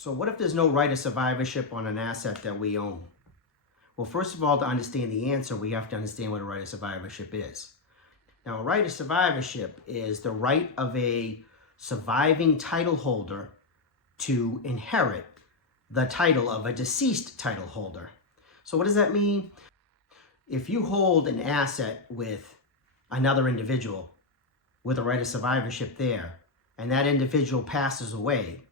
So what if there's no right of survivorship on an asset that we own? Well, first of all, to understand the answer, we have to understand what a right of survivorship is. Now, a right of survivorship is the right of a surviving title holder to inherit the title of a deceased title holder. So what does that mean? If you hold an asset with another individual with a right of survivorship there, and that individual passes away,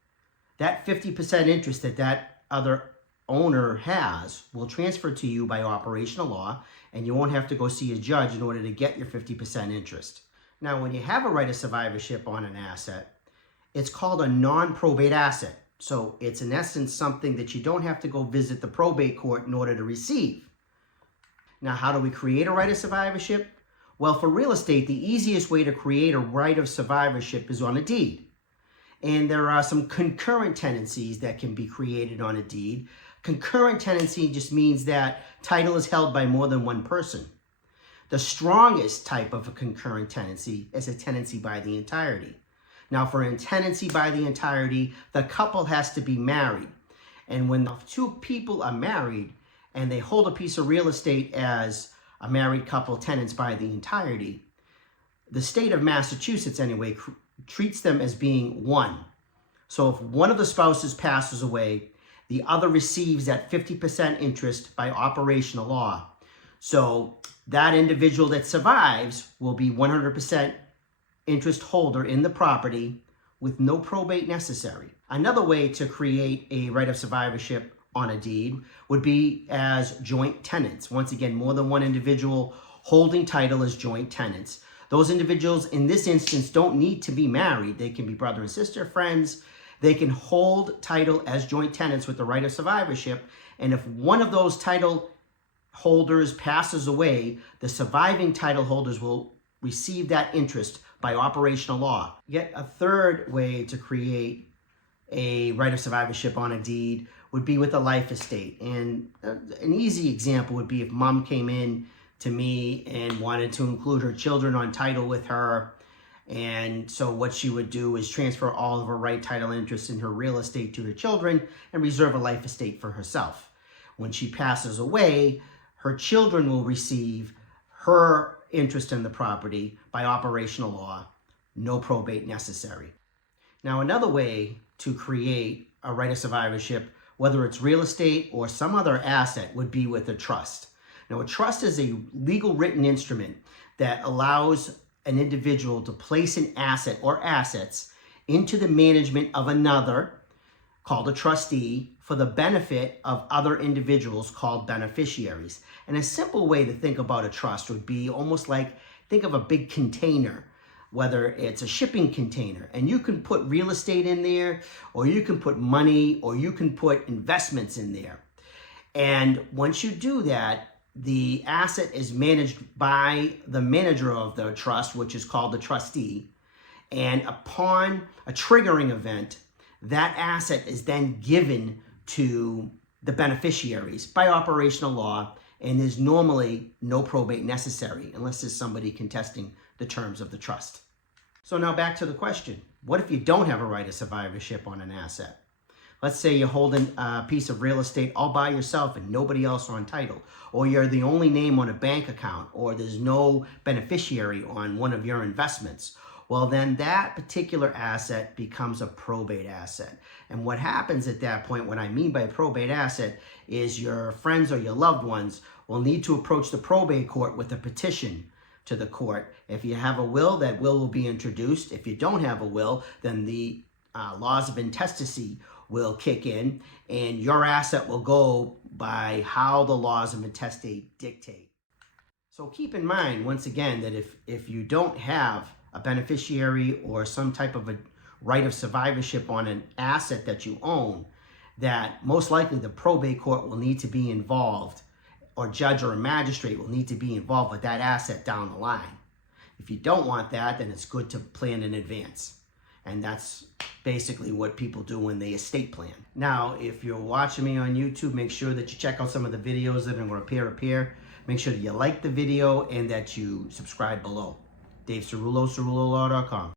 that 50% interest that other owner has will transfer to you by operational law, and you won't have to go see a judge in order to get your 50% interest. Now, when you have a right of survivorship on an asset, it's called a non-probate asset. So it's in essence something that you don't have to go visit the probate court in order to receive. Now, how do we create a right of survivorship? Well, for real estate, the easiest way to create a right of survivorship is on a deed. And there are some concurrent tenancies that can be created on a deed. Concurrent tenancy just means that title is held by more than one person. The strongest type of a concurrent tenancy is a tenancy by the entirety. Now, for a tenancy by the entirety, the couple has to be married. And when the two people are married and they hold a piece of real estate as a married couple tenants by the entirety, the state of Massachusetts, anyway, treats them as being one. So if one of the spouses passes away, the other receives that 50% interest by operational law. So that individual that survives will be 100% interest holder in the property with no probate necessary. Another way to create a right of survivorship on a deed would be as joint tenants. Once again, more than one individual holding title as joint tenants. Those individuals in this instance don't need to be married. They can be brother and sister, friends. They can hold title as joint tenants with the right of survivorship. And if one of those title holders passes away, the surviving title holders will receive that interest by operational law. Yet a third way to create a right of survivorship on a deed would be with a life estate. And an easy example would be if mom came in to me and wanted to include her children on title with her. And so what she would do is transfer all of her right title interests in her real estate to her children and reserve a life estate for herself. When she passes away, her children will receive her interest in the property by operational law, no probate necessary. Now, another way to create a right of survivorship, whether it's real estate or some other asset, would be with a trust. Now, a trust is a legal written instrument that allows an individual to place an asset or assets into the management of another, called a trustee, for the benefit of other individuals called beneficiaries. And a simple way to think about a trust would be almost like, think of a big container, whether it's a shipping container, and you can put real estate in there, or you can put money, or you can put investments in there. And once you do that, the asset is managed by the manager of the trust, which is called the trustee. And upon a triggering event, that asset is then given to the beneficiaries by operational law, and there's normally no probate necessary unless there's somebody contesting the terms of the trust. So now back to the question. What if you don't have a right of survivorship on an asset? Let's say you're holding a piece of real estate all by yourself and nobody else on title, or you're the only name on a bank account, or there's no beneficiary on one of your investments. Well, then that particular asset becomes a probate asset. And what happens at that point, what I mean by probate asset, is your friends or your loved ones will need to approach the probate court with a petition to the court. If you have a will, that will be introduced. If you don't have a will, then the laws of intestacy will kick in, and your asset will go by how the laws of intestate dictate. So keep in mind, once again, that if you don't have a beneficiary or some type of a right of survivorship on an asset that you own, that most likely the probate court will need to be involved, or judge or a magistrate will need to be involved with that asset down the line. If you don't want that, then it's good to plan in advance. And that's basically what people do when they estate plan. Now, if you're watching me on YouTube, make sure that you check out some of the videos that are going to appear up here. Make sure that you like the video and that you subscribe below. Dave Ceruolo, CeruoloLaw.com.